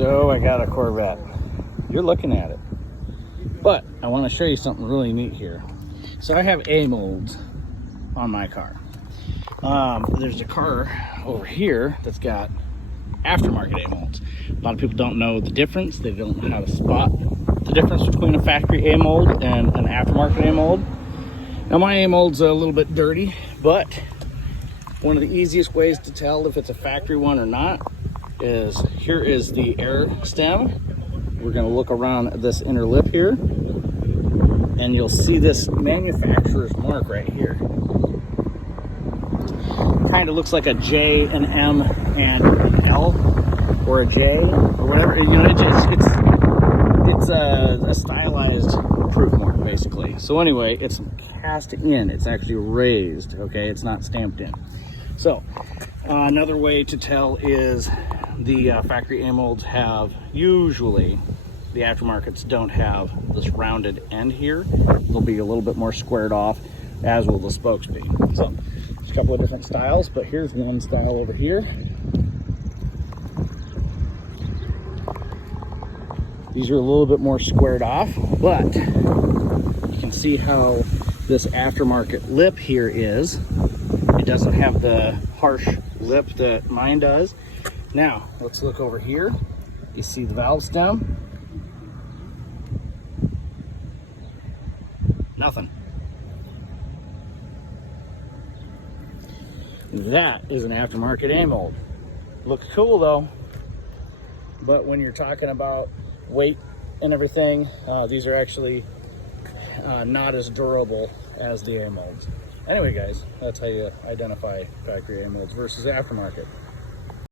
So I got a Corvette. You're looking at it. But I want to show you something really neat here. So I have A-molds on my car. There's a car over here that's got aftermarket A-molds. A lot of people don't know the difference. They don't know how to spot the difference between a factory A-mold and an aftermarket A-mold. Now my A-mold's a little bit dirty, but one of the easiest ways to tell if it's a factory one or not is here is the air stem. We're going to look around this inner lip here, and you'll see this manufacturer's mark right here. Kind of looks like a J, an M, and an L, or a J, or whatever. You know, it's a stylized proof mark, basically. So anyway, it's cast in. It's actually raised. Okay, it's not stamped in. So another way to tell is the factory A-molds have, usually the aftermarkets don't have this rounded end here. They'll be a little bit more squared off, as will the spokes be. So there's a couple of different styles, but here's one style over here. These are a little bit more squared off, but you can see how this aftermarket lip here is. It doesn't have the harsh lip that mine does. Now, let's look over here. You see the valve stem? Nothing. That is an aftermarket A-mold. Looks cool though, but when you're talking about weight and everything, these are actually not as durable as the A-molds. Anyway guys, that's how you identify factory A-molds versus aftermarket.